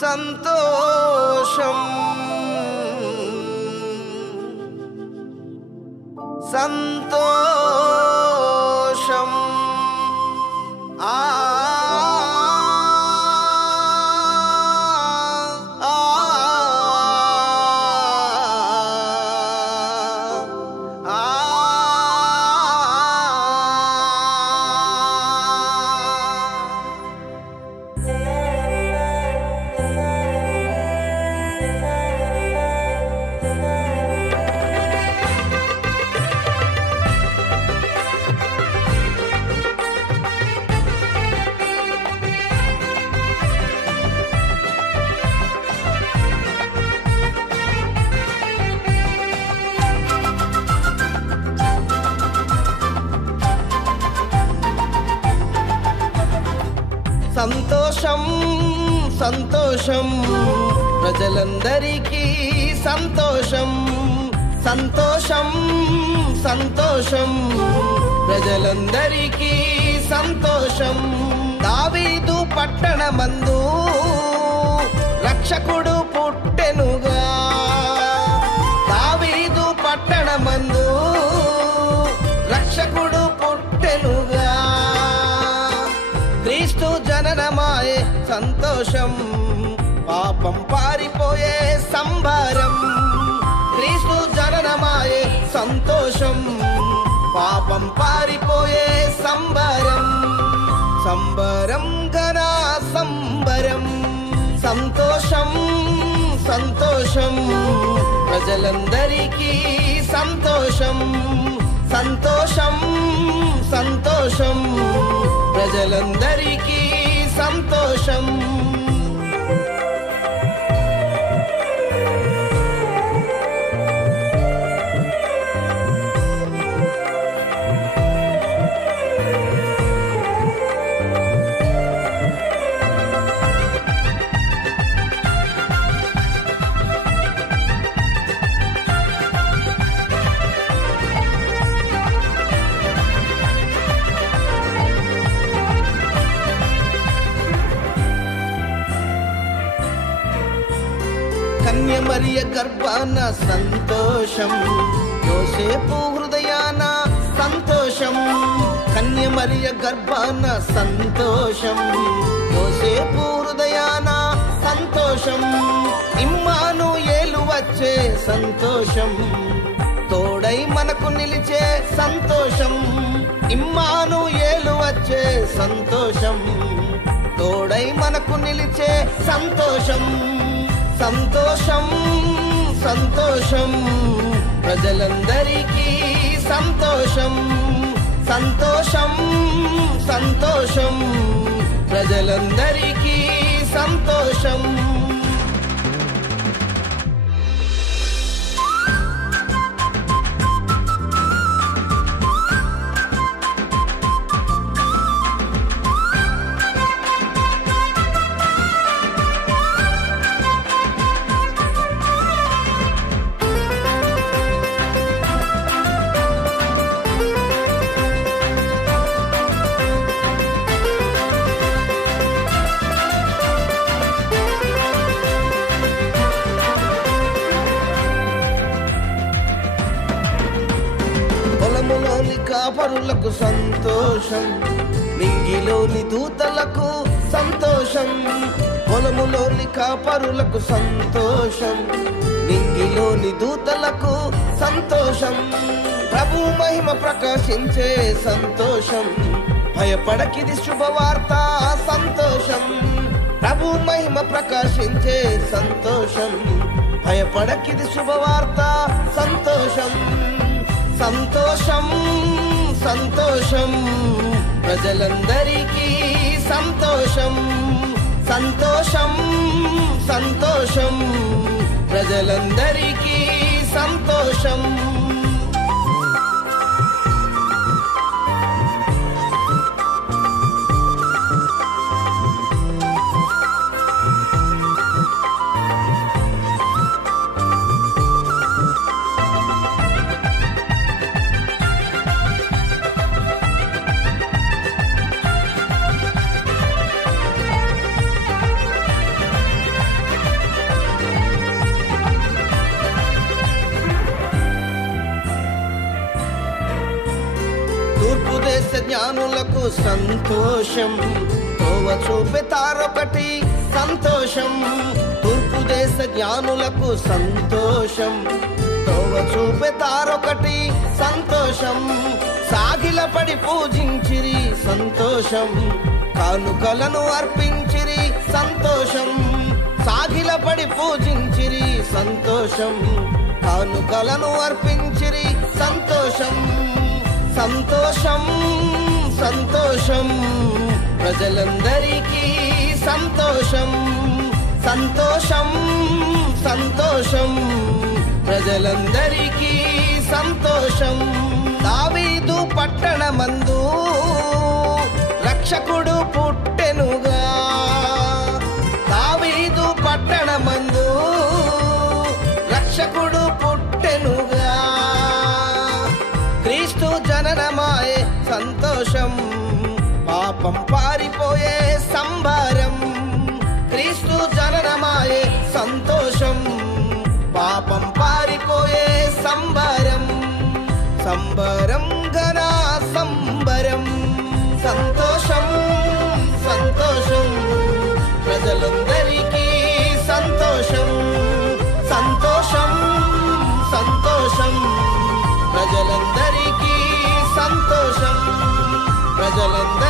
సంతోషం సంతోషం సంతోషం సంతోషం ప్రజలందరికీ సంతోషం సంతోషం సంతోషం ప్రజలందరికీ సంతోషం దావీదు పట్టణమందు రక్షకుడు పుట్టెనుగా దావీదు పట్టణమందు రక్షకుడు పుట్టెనుగా క్రీస్తు జననమాయే సంతోషం పాపం పారిపోయే సంబరం క్రీస్తు జననమాయే సంతోషం పాపం పారిపోయే సంబరం సంబరం ఘన సంబరం సంతోషం సంతోషం ప్రజలందరికీ సంతోషం సంతోషం సంతోషం ప్రజలందరికీ సంతోషం కన్యమరియ గర్భాన సంతోషం యోసేపు హృదయాన సంతోషం కన్యమరియ గర్భాన సంతోషం యోసేపు హృదయాన సంతోషం ఇమ్మానుయేలు వచ్చే సంతోషం తోడై మనకు నిలిచే సంతోషం ఇమ్మానుయేలు వచ్చే సంతోషం తోడై మనకు నిలిచే సంతోషం సంతోషం సంతోషం ప్రజలందరికీ సంతోషం సంతోషం సంతోషం ప్రజలందరికీ సంతోషం పొలములోని కాపరులకు సంతోషం నింగిలోని దూతలకు సంతోషం పొలములోని కాపరులకు సంతోషం నింగిలోని దూతలకు సంతోషం ప్రభు మహిమ ప్రకాశించే సంతోషం భయపడకిది శుభవార్త సంతోషం ప్రభు మహిమ ప్రకాశించే సంతోషం భయపడకిది శుభవార్త సంతోషం సంతోషం సంతోషం ప్రజలందరికీ సంతోషం సంతోషం సంతోషం ప్రజలందరికీ సంతోషం జ్ఞానులకు సంతోషం, తోవ చూపే తారొకటి సంతోషం. తూర్పు దేశ జ్ఞానులకు సంతోషం, తోవ చూపే తారొకటి సంతోషం. సాగిలపడి పూజించిరి సంతోషం, కానుకలను అర్పించిరి సంతోషం. సాగిలపడి పూజించిరి సంతోషం, కానుకలను అర్పించిరి సంతోషం. సంతోషం సంతోషం ప్రజలందరికీ సంతోషం. సంతోషం సంతోషం ప్రజలందరికీ సంతోషం. దావీదు పట్టణమందు రక్షకుడు పుట్టెనుగా, దావీదు పట్టణమందు రక్షకుడు పుట్టెనుగా. క్రీస్తు జననమాయే సంతోషం, పాపం పారిపోయే సంబరం. క్రీస్తు జననమాయే సంతోషం, పాపం పారిపోయే సంబరం. సంబరం ఘన సంబరం. సంతోషం సంతోషం ప్రజలందరికీ సంతోషం. సంతోషం సంతోషం ప్రజలందరికీ సంతోషం. ప్రజలందరికీ